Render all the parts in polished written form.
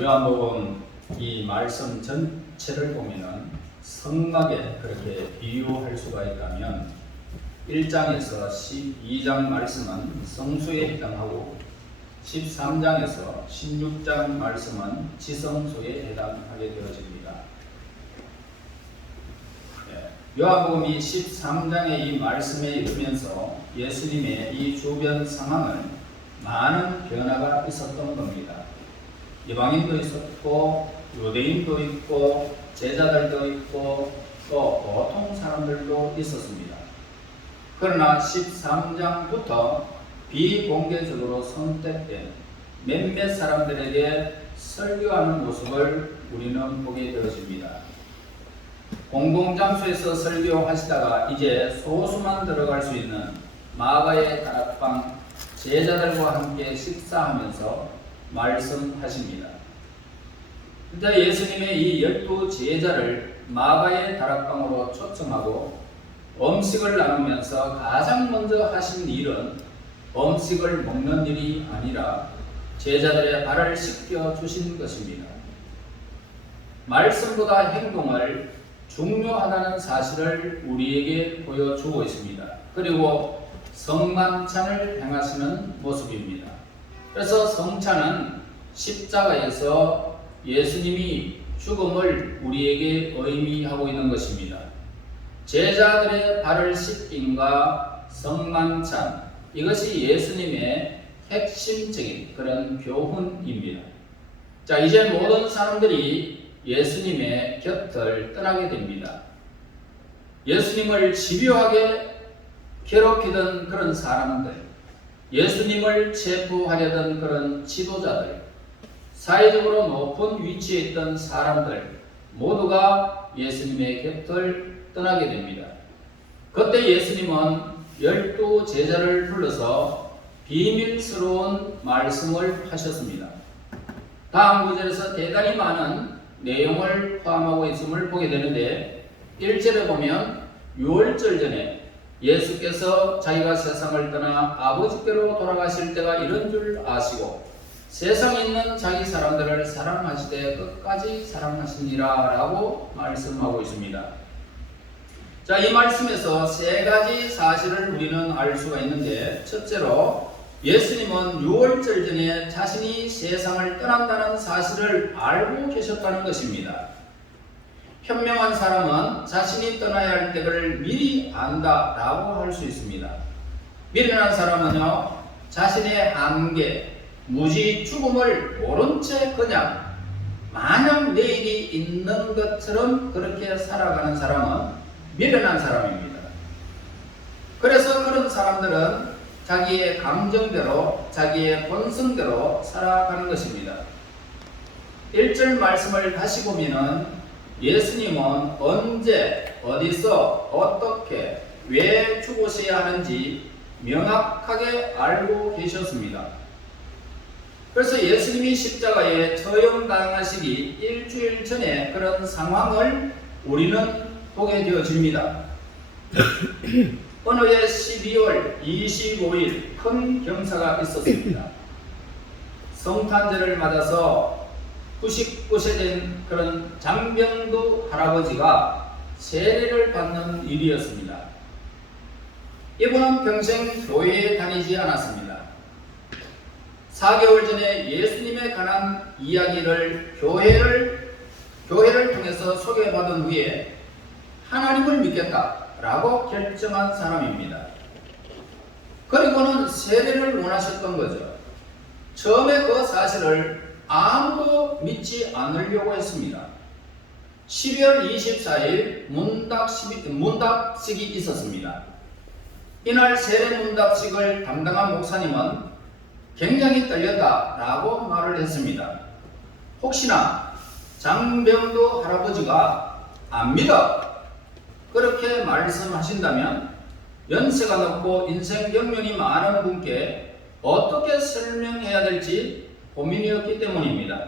요한복음 이 말씀 전체를 보면은 성막에 그렇게 비유할 수가 있다면 1장에서 12장 말씀은 성소에 해당하고 13장에서 16장 말씀은 지성소에 해당하게 되어집니다. 요한복음이 13장의 이 말씀에 이르면서 예수님의 이 주변 상황은 많은 변화가 있었던 겁니다. 이방인도 있었고 유대인도 있고 제자들도 있고 또 보통 사람들도 있었습니다. 그러나 13장부터 비공개적으로 선택된 몇몇 사람들에게 설교하는 모습을 우리는 보게 되어집니다. 공공장소에서 설교하시다가 이제 소수만 들어갈 수 있는 마가의 다락방 제자들과 함께 식사하면서 말씀하십니다. 그때 예수님의 이 12 제자를 마가의 다락방으로 초청하고 음식을 나누면서 가장 먼저 하신 일은 음식을 먹는 일이 아니라 제자들의 발을 씻겨 주신 것입니다. 말씀보다 행동을 중요하다는 사실을 우리에게 보여주고 있습니다. 그리고 성만찬을 행하시는 모습입니다. 그래서 성찬은 십자가에서 예수님이 죽음을 우리에게 의미하고 있는 것입니다. 제자들의 발을 씻김과 성만찬, 이것이 예수님의 핵심적인 그런 교훈입니다. 자, 이제 모든 사람들이 예수님의 곁을 떠나게 됩니다. 예수님을 집요하게 괴롭히던 그런 사람들, 예수님을 체포하려던 그런 지도자들, 사회적으로 높은 위치에 있던 사람들 모두가 예수님의 곁을 떠나게 됩니다. 그때 예수님은 12 제자를 불러서 비밀스러운 말씀을 하셨습니다. 다음 구절에서 대단히 많은 내용을 포함하고 있음을 보게 되는데 1절에 보면 유월절 전에 예수께서 자기가 세상을 떠나 아버지께로 돌아가실 때가 이런 줄 아시고 세상에 있는 자기 사람들을 사랑하시되 끝까지 사랑하시니라 라고 말씀하고 있습니다. 자, 이 말씀에서 세 가지 사실을 우리는 알 수가 있는데, 첫째로 예수님은 유월절 전에 자신이 세상을 떠난다는 사실을 알고 계셨다는 것입니다. 현명한 사람은 자신이 떠나야 할 때를 미리 안다라고 할 수 있습니다. 미련한 사람은요, 자신의 한계, 무지 죽음을 모른 채 그냥 마냥 내일이 있는 것처럼 그렇게 살아가는 사람은 미련한 사람입니다. 그래서 그런 사람들은 자기의 감정대로, 자기의 본성대로 살아가는 것입니다. 1절 말씀을 다시 보면은 예수님은 언제, 어디서, 어떻게, 왜 죽으셔야 하는지 명확하게 알고 계셨습니다. 그래서 예수님이 십자가에 처형당하시기 일주일 전에 그런 상황을 우리는 보게 되어집니다. 어느 해 12월 25일 큰 경사가 있었습니다. 성탄절을 맞아서 99세 된 그런 장병두 할아버지가 세례를 받는 일이었습니다. 이분은 평생 교회에 다니지 않았습니다. 4개월 전에 예수님에 관한 이야기를 교회를 통해서 소개받은 후에 하나님을 믿겠다라고 결정한 사람입니다. 그리고는 세례를 원하셨던 거죠. 처음에 그 사실을 아무도 믿지 않으려고 했습니다. 12월 24일 문답식이 있었습니다. 이날 세례 문답식을 담당한 목사님은 굉장히 떨렸다라고 말을 했습니다. 혹시나 장병두 할아버지가 안 믿어 그렇게 말씀하신다면 연세가 높고 인생 경륜이 많은 분께 어떻게 설명해야 될지 고민이었기 때문입니다.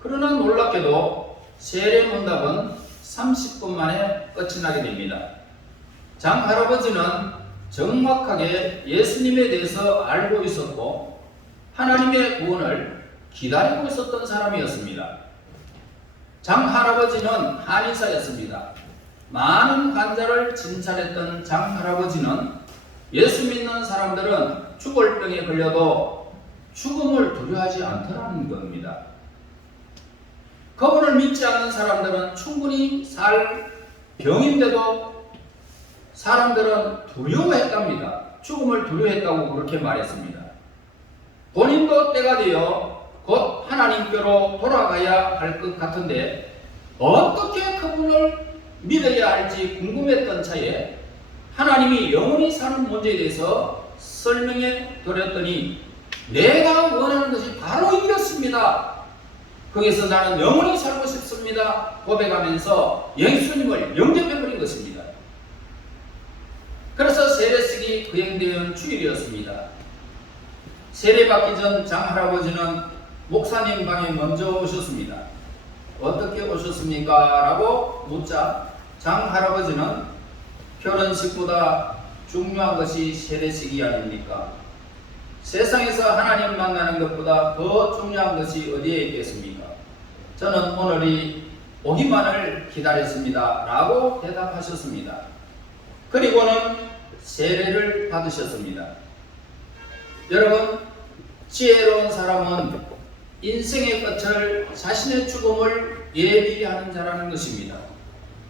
그러나 놀랍게도 세례 문답은 30분 만에 끝이 나게 됩니다. 장 할아버지는 정확하게 예수님에 대해서 알고 있었고 하나님의 구원을 기다리고 있었던 사람이었습니다. 장 할아버지는 한의사였습니다. 많은 환자를 진찰했던 장 할아버지는 예수 믿는 사람들은 죽을 병에 걸려도 죽음을 두려워하지 않더라는 겁니다. 그분을 믿지 않는 사람들은 충분히 살 병인데도 사람들은 두려워했답니다. 죽음을 두려워했다고 그렇게 말했습니다. 본인도 때가 되어 곧 하나님께로 돌아가야 할 것 같은데 어떻게 그분을 믿어야 할지 궁금했던 차에 하나님이 영원히 사는 문제에 대해서 설명해 드렸더니 내가 원하는 것이 바로 이렇습니다. 거기서 나는 영원히 살고 싶습니다. 고백하면서 예수님을 영접해버린 것입니다. 그래서 세례식이 거행되는 주일이었습니다. 세례받기 전 장할아버지는 목사님 방에 먼저 오셨습니다. 어떻게 오셨습니까? 라고 묻자 장할아버지는 결혼식보다 중요한 것이 세례식이 아닙니까? 세상에서 하나님 만나는 것보다 더 중요한 것이 어디에 있겠습니까? 저는 오늘이 오기만을 기다렸습니다. 라고 대답하셨습니다. 그리고는 세례를 받으셨습니다. 여러분, 지혜로운 사람은 인생의 끝을 자신의 죽음을 예비하는 하는 자라는 것입니다.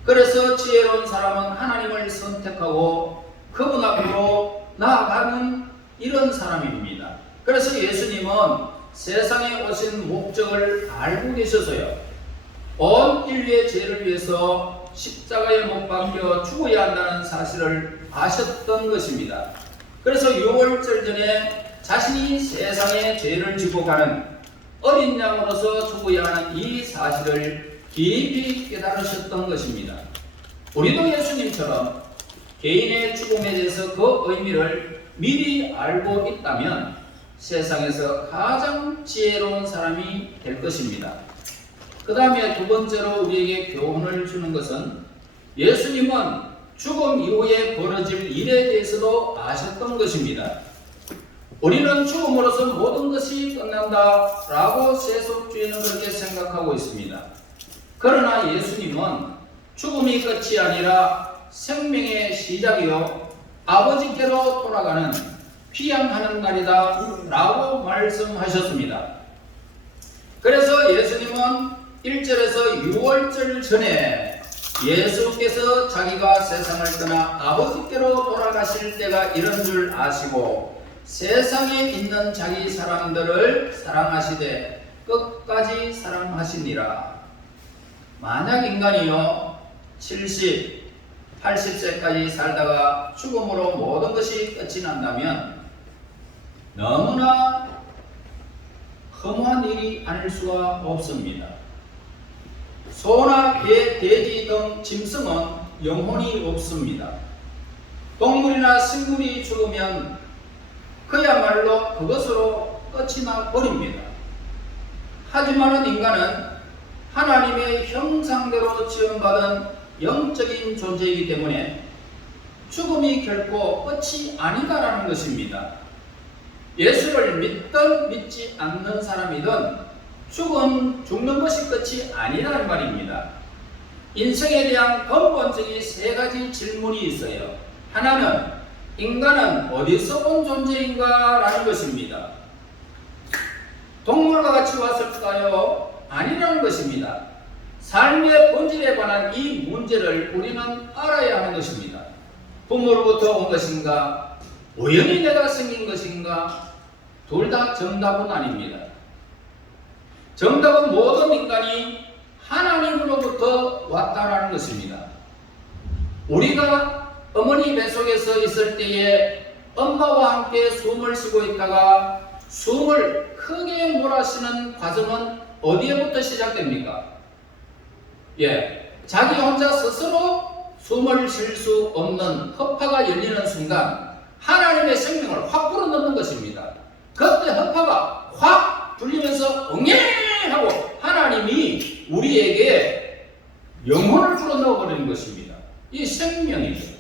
그래서 지혜로운 사람은 하나님을 선택하고 그분 앞으로 나아가는 이런 사람입니다. 그래서 예수님은 세상에 오신 목적을 알고 계셔서요, 온 인류의 죄를 위해서 십자가에 못 박혀 죽어야 한다는 사실을 아셨던 것입니다. 그래서 6월절 전에 자신이 세상의 죄를 지고 가는 어린 양으로서 죽어야 하는 이 사실을 깊이 깨달으셨던 것입니다. 우리도 예수님처럼 개인의 죽음에 대해서 그 의미를 미리 알고 있다면 세상에서 가장 지혜로운 사람이 될 것입니다. 그 다음에 두 번째로 우리에게 교훈을 주는 것은 예수님은 죽음 이후에 벌어질 일에 대해서도 아셨던 것입니다. 우리는 죽음으로써 모든 것이 끝난다 라고 세속주의는 그렇게 생각하고 있습니다. 그러나 예수님은 죽음이 끝이 아니라 생명의 시작이요 아버지께로 돌아가는 귀향하는 날이다 라고 말씀하셨습니다. 그래서 예수님은 1절에서 6월절 전에 예수께서 자기가 세상을 떠나 아버지께로 돌아가실 때가 이런 줄 아시고 세상에 있는 자기 사람들을 사랑하시되 끝까지 사랑하시니라. 만약 인간이요 70, 80세까지 살다가 죽음으로 모든 것이 끝이 난다면 너무나 허무한 일이 아닐 수가 없습니다. 소나 개, 돼지 등 짐승은 영혼이 없습니다. 동물이나 식물이 죽으면 그야말로 그것으로 끝이 나 버립니다. 하지만 인간은 하나님의 형상대로 지음받은 영적인 존재이기 때문에 죽음이 결코 끝이 아니다라는 것입니다. 예수를 믿든 믿지 않는 사람이든 죽는 것이 끝이 아니라는 말입니다. 인생에 대한 근본적인 세 가지 질문이 있어요. 하나는 인간은 어디서 온 존재인가? 라는 것입니다. 동물과 같이 왔을까요? 아니라는 것입니다. 삶의 본질에 관한 이 문제를 우리는 알아야 하는 것입니다. 부모로부터 온 것인가? 우연히 내가 생긴 것인가? 둘 다 정답은 아닙니다. 정답은 모든 인간이 하나님으로부터 왔다라는 것입니다. 우리가 어머니 뱃속에서 있을 때에 엄마와 함께 숨을 쉬고 있다가 숨을 크게 몰아쉬는 과정은 어디에부터 시작됩니까? 자기 혼자 스스로 숨을 쉴 수 없는 허파가 열리는 순간 하나님의 생명을 확 불어넣는 것입니다. 그때 허파가 확 불리면서 응애하고 하나님이 우리에게 영혼을 불어넣어 버리는 것입니다. 이 생명이죠.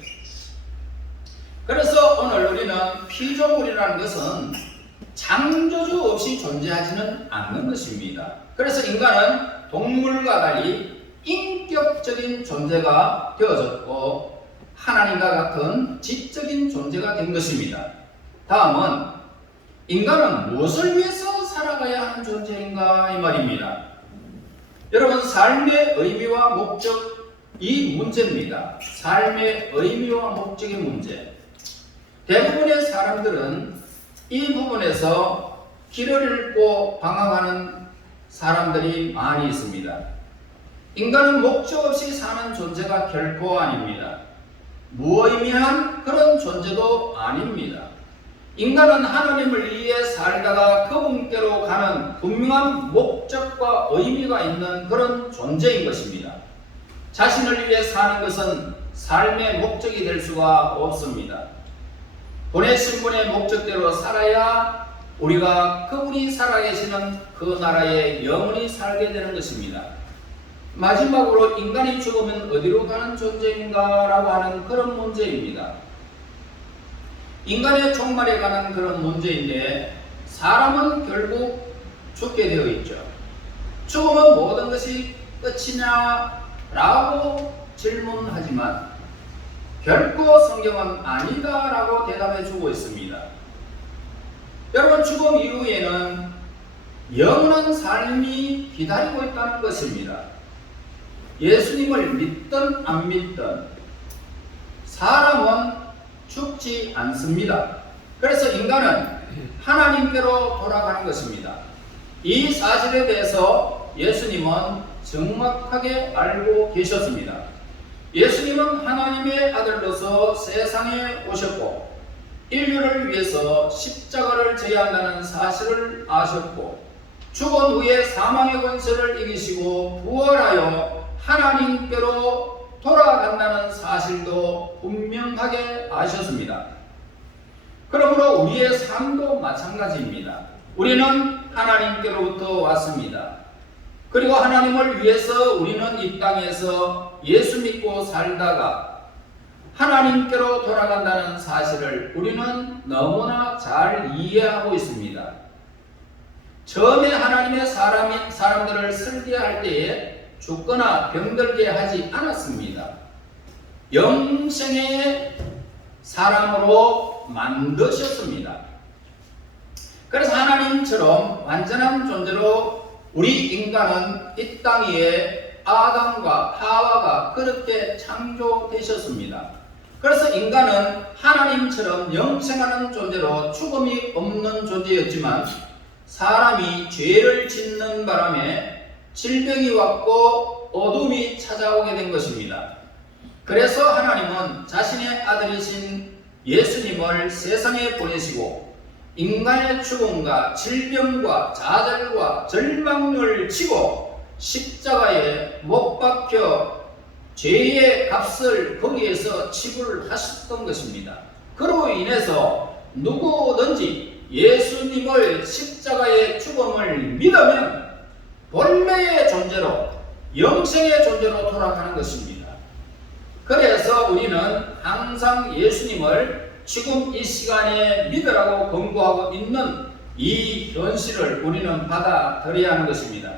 그래서 오늘 우리는 피조물이라는 것은 창조주 없이 존재하지는 않는 것입니다. 그래서 인간은 동물과 달리 인격적인 존재가 되어졌고 하나님과 같은 지적인 존재가 된 것입니다. 다음은 인간은 무엇을 위해서 살아가야 하는 존재인가 이 말입니다. 여러분, 삶의 의미와 목적, 이 문제입니다. 삶의 의미와 목적의 문제. 대부분의 사람들은 이 부분에서 길을 잃고 방황하는 사람들이 많이 있습니다. 인간은 목적 없이 사는 존재가 결코 아닙니다. 무의미한 그런 존재도 아닙니다. 인간은 하나님을 위해 살다가 그분께로 가는 분명한 목적과 의미가 있는 그런 존재인 것입니다. 자신을 위해 사는 것은 삶의 목적이 될 수가 없습니다. 보내신 분의 목적대로 살아야 우리가 그분이 살아계시는 그 나라에 영원히 살게 되는 것입니다. 마지막으로 인간이 죽으면 어디로 가는 존재인가 라고 하는 그런 문제입니다. 인간의 종말에 관한 그런 문제인데 사람은 결국 죽게 되어 있죠. 죽으면 모든 것이 끝이냐 라고 질문하지만 결코 성경은 아니다 라고 대답해 주고 있습니다. 여러분, 죽음 이후에는 영원한 삶이 기다리고 있다는 것입니다. 예수님을 믿든 안 믿든 사람은 죽지 않습니다. 그래서 인간은 하나님께로 돌아가는 것입니다. 이 사실에 대해서 예수님은 정확하게 알고 계셨습니다. 예수님은 하나님의 아들로서 세상에 오셨고 인류를 위해서 십자가를 져야 한다는 사실을 아셨고 죽은 후에 사망의 권세를 이기시고 부활하여 하나님께로 돌아간다는 사실도 분명하게 아셨습니다. 그러므로 우리의 삶도 마찬가지입니다. 우리는 하나님께로부터 왔습니다. 그리고 하나님을 위해서 우리는 이 땅에서 예수 믿고 살다가 하나님께로 돌아간다는 사실을 우리는 너무나 잘 이해하고 있습니다. 처음에 하나님의 사람들을 설계할 때에 죽거나 병들게 하지 않았습니다. 영생의 사람으로 만드셨습니다. 그래서 하나님처럼 완전한 존재로 우리 인간은 이 땅 위에 아담과 하와가 그렇게 창조되셨습니다. 그래서 인간은 하나님처럼 영생하는 존재로 죽음이 없는 존재였지만 사람이 죄를 짓는 바람에 질병이 왔고 어둠이 찾아오게 된 것입니다. 그래서 하나님은 자신의 아들이신 예수님을 세상에 보내시고 인간의 죽음과 질병과 좌절과 절망을 치고 십자가에 못 박혀 죄의 값을 거기에서 지불하셨던 것입니다. 그로 인해서 누구든지 예수님을 십자가의 죽음을 믿으면 본래의 존재로 영생의 존재로 돌아가는 것입니다. 그래서 우리는 항상 예수님을 지금 이 시간에 믿으라고 권고하고 있는 이 현실을 우리는 받아들여야 하는 것입니다.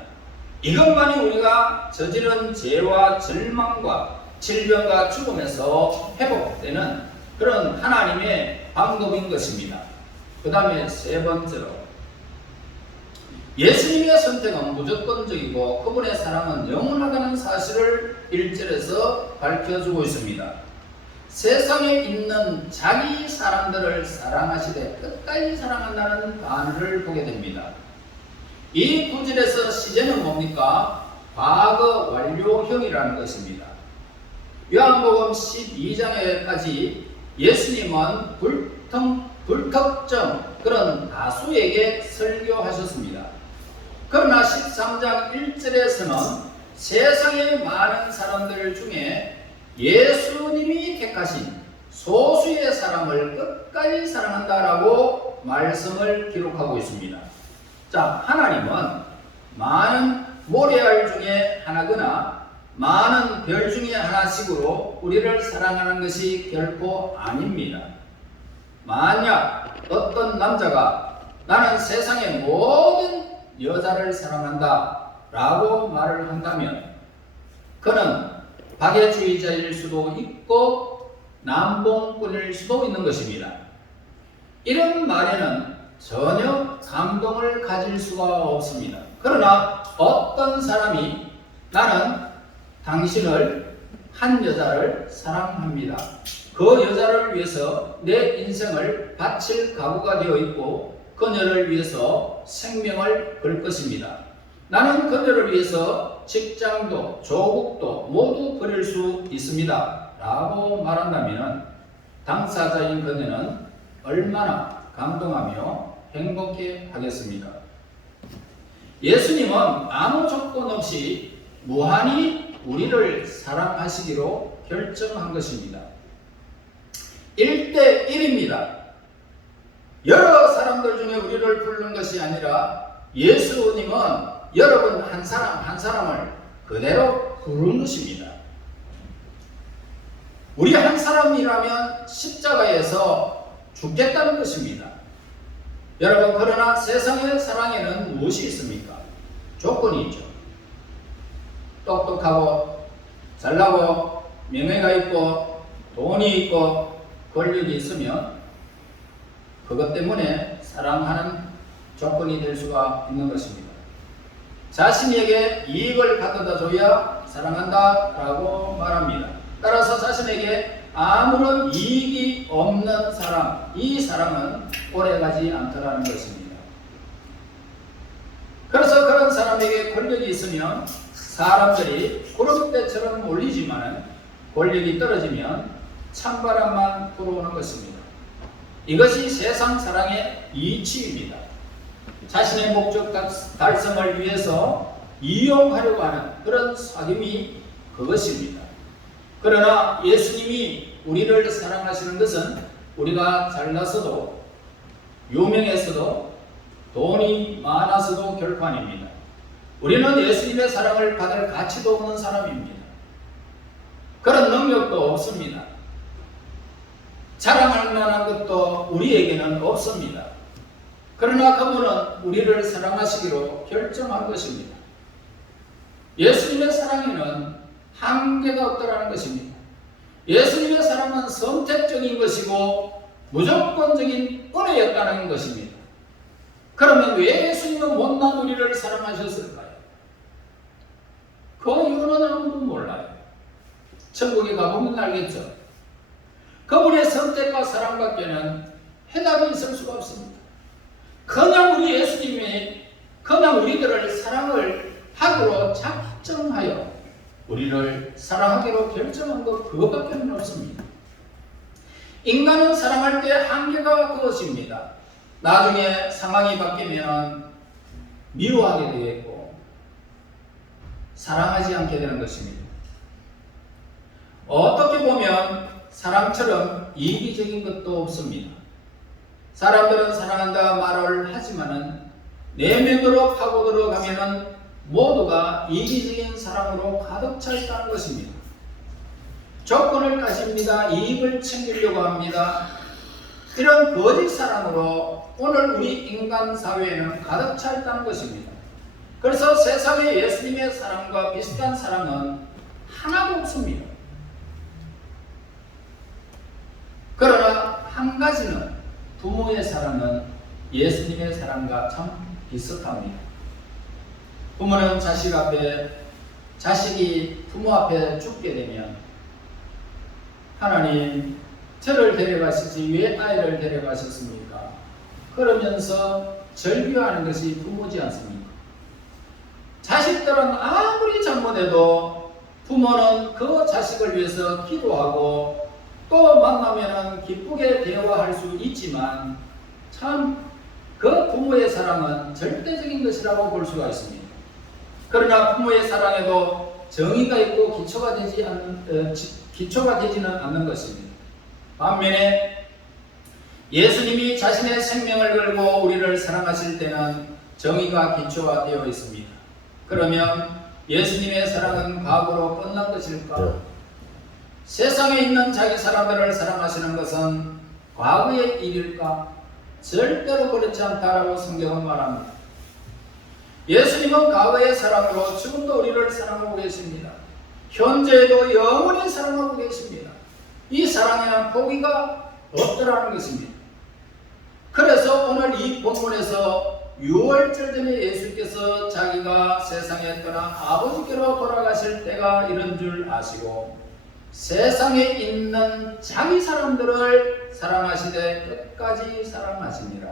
이것만이 우리가 저지른 죄와 절망과 질병과 죽음에서 회복되는 그런 하나님의 방법인 것입니다. 그 다음에 세 번째로 예수님의 선택은 무조건적이고 그분의 사랑은 영원하다는 사실을 1절에서 밝혀주고 있습니다. 세상에 있는 자기 사람들을 사랑하시되 끝까지 사랑한다는 단어를 보게 됩니다. 이 구절에서 시제는 뭡니까? 과거 완료형이라는 것입니다. 요한복음 12장에까지 예수님은 불특정 그런 다수에게 설교하셨습니다. 그러나 13장 1절에서는 세상의 많은 사람들 중에 예수님이 택하신 소수의 사람을 끝까지 사랑한다라고 말씀을 기록하고 있습니다. 자, 하나님은 많은 모래알 중에 하나거나 많은 별 중에 하나씩으로 우리를 사랑하는 것이 결코 아닙니다. 만약 어떤 남자가 나는 세상의 모든 여자를 사랑한다 라고 말을 한다면 그는 박애주의자일 수도 있고 남봉꾼일 수도 있는 것입니다. 이런 말에는 전혀 감동을 가질 수가 없습니다. 그러나 어떤 사람이 나는 당신을 한 여자를 사랑합니다. 그 여자를 위해서 내 인생을 바칠 각오가 되어 있고 그녀를 위해서 생명을 걸 것입니다. 나는 그녀를 위해서 직장도 조국도 모두 버릴 수 있습니다. 라고 말한다면 당사자인 그녀는 얼마나 감동하며 행복해 하겠습니까? 예수님은 아무 조건 없이 무한히 우리를 사랑하시기로 결정한 것입니다. 1대1입니다. 여러 사람들 중에 우리를 부르는 것이 아니라 예수님은 여러분 한 사람 한 사람을 그대로 부르는 것입니다. 우리 한 사람이라면 십자가에서 죽겠다는 것입니다. 여러분, 그러나 세상의 사랑에는 무엇이 있습니까? 조건이 있죠. 똑똑하고 잘나고 명예가 있고 돈이 있고 권력이 있으면 그것 때문에 사랑하는 조건이 될 수가 있는 것입니다. 자신에게 이익을 가져다 줘야 사랑한다 라고 말합니다. 따라서 자신에게 아무런 이익이 없는 사람, 이 사랑은 오래가지 않더라는 것입니다. 그래서 그런 사람에게 권력이 있으면 사람들이 구름대처럼 몰리지만 권력이 떨어지면 찬바람만 불어오는 것입니다. 이것이 세상 사랑의 이치입니다. 자신의 목적 달성을 위해서 이용하려고 하는 그런 사귐이 그것입니다. 그러나 예수님이 우리를 사랑하시는 것은 우리가 잘났어도 유명했어도 돈이 많아서도 결코 아닙니다. 우리는 예수님의 사랑을 받을 가치도 없는 사람입니다. 그런 능력도 없습니다. 자랑할 만한 것도 우리에게는 없습니다. 그러나 그분은 우리를 사랑하시기로 결정한 것입니다. 예수님의 사랑에는 한계가 없다라는 것입니다. 예수님의 사랑은 선택적인 것이고 무조건적인 은혜였다는 것입니다. 그러면 왜 예수님은 못난 우리를 사랑하셨을까요? 그 이유는 아무도 몰라요. 천국에 가보면 알겠죠. 그분의 선택과 사랑밖에는 해답이 있을 수가 없습니다. 그냥 우리 예수님이 그냥 우리들을 사랑을 하기로 작정하여 우리를 사랑하기로 결정한 것 그것밖에 없습니다. 인간은 사랑할 때 한계가 그것입니다. 나중에 상황이 바뀌면 미워하게 되겠고 사랑하지 않게 되는 것입니다. 어떻게 보면 사랑처럼 이기적인 것도 없습니다. 사람들은 사랑한다 말을 하지만은 내면으로 파고 들어가면은 모두가 이기적인 사랑으로 가득 차 있다는 것입니다. 조건을 따집니다. 이익을 챙기려고 합니다. 이런 거짓 사랑으로 오늘 우리 인간 사회에는 가득 차 있다는 것입니다. 그래서 세상에 예수님의 사랑과 비슷한 사랑은 하나도 없습니다. 그러나 한 가지는 부모의 사랑은 예수님의 사랑과 참 비슷합니다. 부모는 자식이 부모 앞에 죽게 되면 하나님 저를 데려가시지 왜 아이를 데려가셨습니까? 그러면서 절규하는 것이 부모지 않습니까? 자식들은 아무리 잘못해도 부모는 그 자식을 위해서 기도하고 또 만나면 기쁘게 대화할 수 있지만 참 그 부모의 사랑은 절대적인 것이라고 볼 수가 있습니다. 그러나 부모의 사랑에도 정의가 있고 기초가 되지는 않는 것입니다. 반면에 예수님이 자신의 생명을 걸고 우리를 사랑하실 때는 정의가 기초가 되어 있습니다. 그러면 예수님의 사랑은 과거로 끝난 것일까? 세상에 있는 자기 사람들을 사랑하시는 것은 과거의 일일까? 절대로 그렇지 않다라고 성경은 말합니다. 예수님은 과거의 사랑으로 지금도 우리를 사랑하고 계십니다. 현재에도 영원히 사랑하고 계십니다. 이 사랑에는 포기가 없더라는 것입니다. 그래서 오늘 이 본문에서 6월절 전에 예수께서 자기가 세상에 떠나 아버지께로 돌아가실 때가 이런 줄 아시고 세상에 있는 자기 사람들을 사랑하시되 끝까지 사랑하시니라.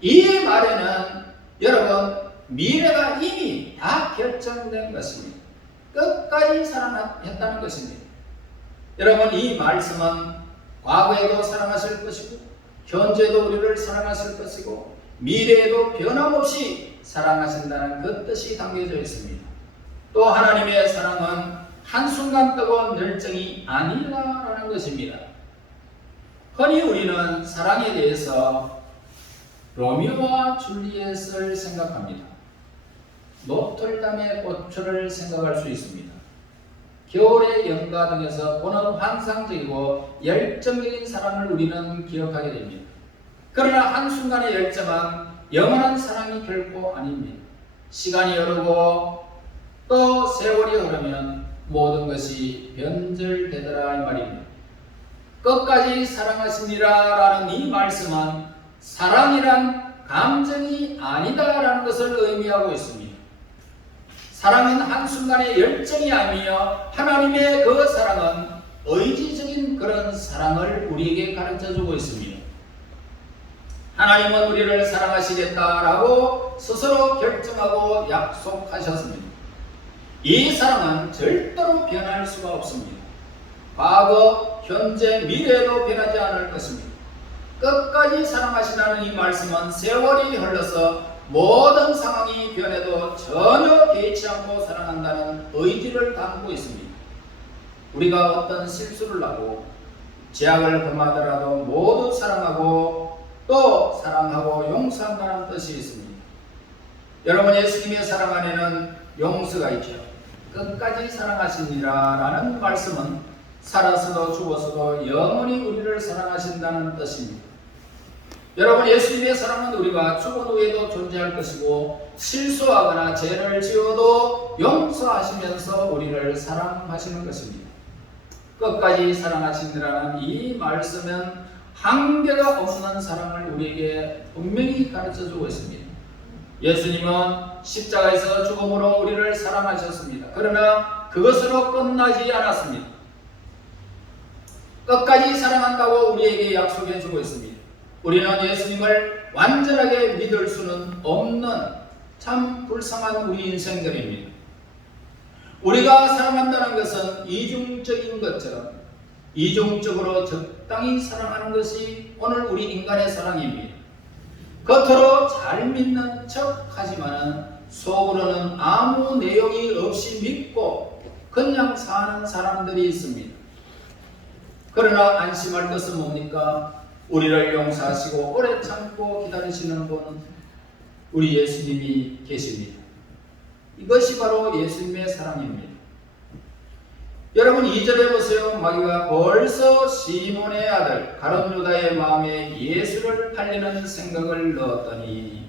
이 말에는 여러분 미래가 이미 다 결정된 것입니다. 끝까지 사랑했다는 것입니다. 여러분 이 말씀은 과거에도 사랑하실 것이고 현재도 우리를 사랑하실 것이고 미래에도 변함없이 사랑하신다는 그 뜻이 담겨져 있습니다. 또 하나님의 사랑은 한순간 뜨거운 열정이 아니라는 것입니다. 흔히 우리는 사랑에 대해서 로미오와 줄리엣을 생각합니다. 노틀담의 꽃을 생각할 수 있습니다. 겨울의 연가 등에서 보는 환상적이고 열정적인 사랑을 우리는 기억하게 됩니다. 그러나 한순간의 열정은 영원한 사랑이 결코 아닙니다. 시간이 흐르고 또 세월이 흐르면 모든 것이 변절되더라 이 말입니다. 끝까지 사랑하시니라 라는 이 말씀은 사랑이란 감정이 아니다라는 것을 의미하고 있습니다. 사랑은 한순간의 열정이 아니며 하나님의 그 사랑은 의지적인 그런 사랑을 우리에게 가르쳐주고 있습니다. 하나님은 우리를 사랑하시겠다라고 스스로 결정하고 약속하셨습니다. 이 사랑은 절대로 변할 수가 없습니다. 과거, 현재, 미래에도 변하지 않을 것입니다. 끝까지 사랑하신다는 이 말씀은 세월이 흘러서 모든 상황이 변해도 전혀 개의치 않고 사랑한다는 의지를 담고 있습니다. 우리가 어떤 실수를 하고 죄악을 범하더라도 모두 사랑하고 또 사랑하고 용서한다는 뜻이 있습니다. 여러분 예수님의 사랑 안에는 용서가 있죠. 끝까지 사랑하시니라 라는 말씀은 살아서도 죽어서도 영원히 우리를 사랑하신다는 뜻입니다. 여러분 예수님의 사랑은 우리가 죽은 후에도 존재할 것이고 실수하거나 죄를 지어도 용서하시면서 우리를 사랑하시는 것입니다. 끝까지 사랑하시니라는 이 말씀은 한계가 없는 사랑을 우리에게 분명히 가르쳐주고 있습니다. 예수님은 십자가에서 죽음으로 우리를 사랑하셨습니다. 그러나 그것으로 끝나지 않았습니다. 끝까지 사랑한다고 우리에게 약속해주고 있습니다. 우리는 예수님을 완전하게 믿을 수는 없는 참 불쌍한 우리 인생들입니다. 우리가 사랑한다는 것은 이중적인 것처럼 이중적으로 적당히 사랑하는 것이 오늘 우리 인간의 사랑입니다. 겉으로 잘 믿는 척 하지만 속으로는 아무 내용이 없이 믿고 그냥 사는 사람들이 있습니다. 그러나 안심할 것은 뭡니까? 우리를 용서하시고 오래 참고 기다리시는 분 우리 예수님이 계십니다. 이것이 바로 예수님의 사랑입니다. 여러분 2절에 보세요. 마귀가 벌써 시몬의 아들 가룟 유다의 마음에 예수를 팔리는 생각을 넣었더니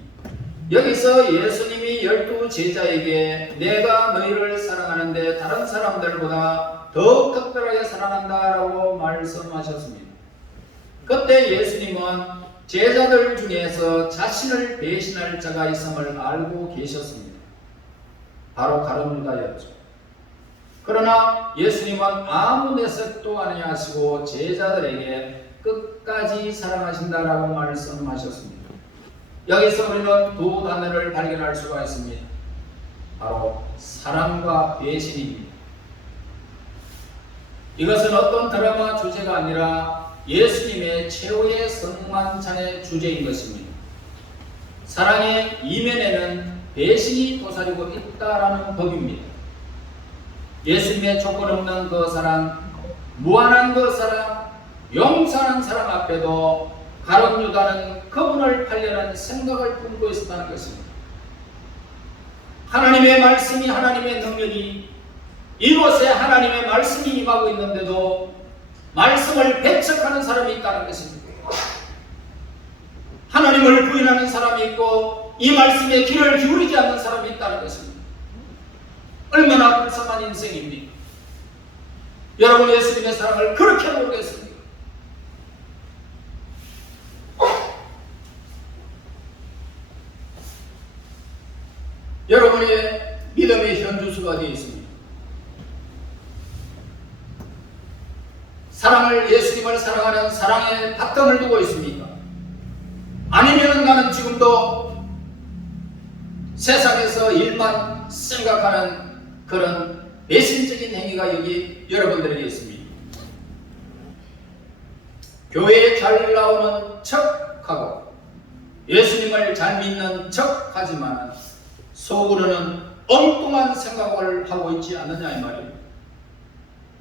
여기서 예수님이 12 제자에게 내가 너희를 사랑하는데 다른 사람들보다 더 특별하게 사랑한다라고 말씀하셨습니다. 그때 예수님은 제자들 중에서 자신을 배신할 자가 있음을 알고 계셨습니다. 바로 가룟 유다였죠. 그러나 예수님은 아무 내색도 아니하시고 제자들에게 끝까지 사랑하신다라고 말씀하셨습니다. 여기서 우리는 두 단어를 발견할 수가 있습니다. 바로 사랑과 배신입니다. 이것은 어떤 드라마 주제가 아니라 예수님의 최후의 성만찬의 주제인 것입니다. 사랑의 이면에는 배신이 도사리고 있다라는 법입니다. 예수님의 조건 없는 그 사랑, 무한한 그 사랑, 용서하는 사랑 앞에도 가룟 유다는 그분을 팔려는 생각을 품고 있었다는 것입니다. 하나님의 말씀이 하나님의 능력이 이곳에 하나님의 말씀이 임하고 있는데도 말씀을 배척하는 사람이 있다는 것입니다. 하나님을 부인하는 사람이 있고 이 말씀에 귀를 기울이지 않는 사람이 있다는 것입니다. 얼마나 불쌍한 인생입니까? 여러분 예수님의 사랑을 그렇게 모르겠습니까? 여러분의 믿음의 현주소가 되어 있습니다. 사랑을, 예수님을 사랑하는 사랑의 바탕을 두고 있습니까? 아니면 나는 지금도 세상에서 일만 생각하는 그런 배신적인 행위가 여기 여러분들에게 있습니다. 교회에 잘 나오는 척하고 예수님을 잘 믿는 척하지만 속으로는 엉뚱한 생각을 하고 있지 않느냐 이 말입니다.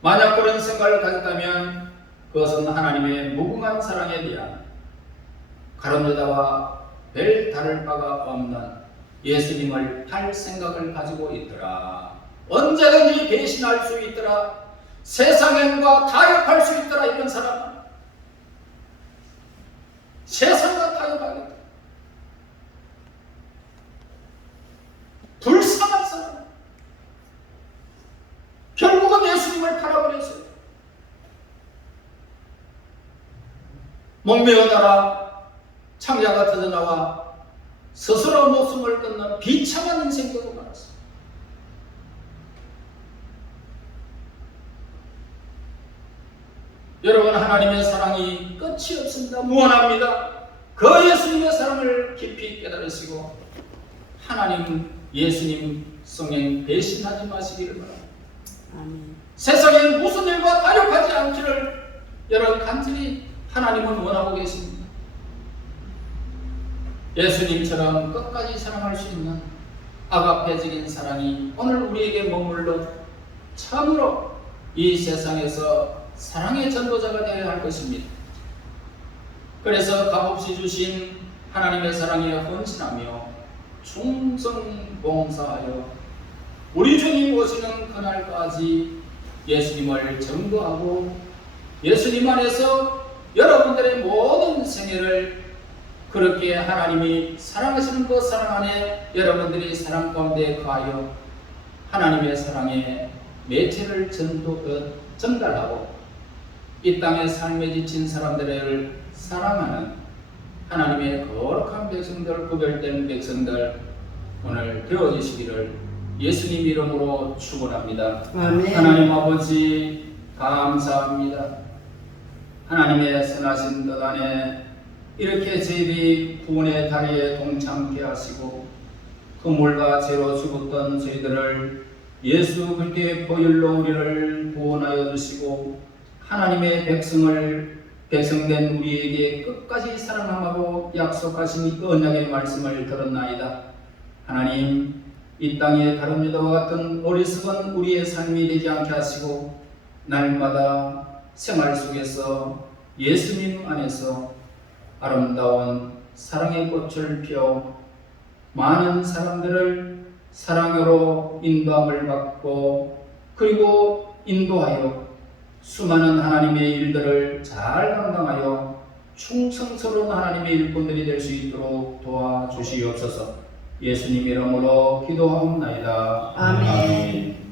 만약 그런 생각을 가졌다면 그것은 하나님의 무궁한 사랑에 대한 가룟 여자와 별 다를 바가 없는 예수님을 팔 생각을 가지고 있더라. 언제든지 배신할 수 있더라. 세상과 타협할 수 있더라. 이런 사람은 세상과 타협하겠다. 불쌍한 사람. 결국은 예수님을 팔아버렸어요. 목매어다라 창자가 터져나와 스스로 목숨을 끊는 비참한 인생으로 말았어요. 여러분 하나님의 사랑이 끝이 없습니다. 무한합니다. 그 예수님의 사랑을 깊이 깨달으시고 하나님, 예수님, 성령 배신하지 마시기를 바랍니다. 아멘. 세상에 무슨 일과 타협하지 않기를 여러분 간절히 하나님은 원하고 계십니다. 예수님처럼 끝까지 사랑할 수 있는 아가페적인 사랑이 오늘 우리에게 머물러 참으로 이 세상에서 사랑의 전도자가 되어야 할 것입니다. 그래서 값없이 주신 하나님의 사랑에 헌신하며 충성봉사하여 우리 주님 오시는 그날까지 예수님을 전도하고 예수님 안에서 여러분들의 모든 생애를 그렇게 하나님이 사랑하시는 그 사랑 안에 여러분들이 사랑 가운데 거하여 하나님의 사랑의 매체를 전달하고 이 땅의 삶에 지친 사람들을 사랑하는 하나님의 거룩한 백성들, 구별된 백성들 오늘 되어주시기를 예수님 이름으로 축원합니다. 아멘. 하나님 아버지 감사합니다. 하나님의 선하신 뜻 안에 이렇게 저희들이 구원의 다리에 동참케 하시고 허물과 죄로 죽었던 저희들을 예수 그리스도의 보혈로 우리를 구원하여 주시고 하나님의 백성된 우리에게 끝까지 사랑하고 약속하신 그 언약의 말씀을 들었나이다. 하나님 이 땅의 가룟 유다와 같은 어리석은 우리의 삶이 되지 않게 하시고 날마다 생활 속에서 예수님 안에서 아름다운 사랑의 꽃을 피워 많은 사람들을 사랑으로 인도함을 받고 그리고 인도하여 수많은 하나님의 일들을 잘 감당하여 충성스러운 하나님의 일꾼들이 될 수 있도록 도와주시옵소서. 예수님 이름으로 기도하옵나이다. 아멘.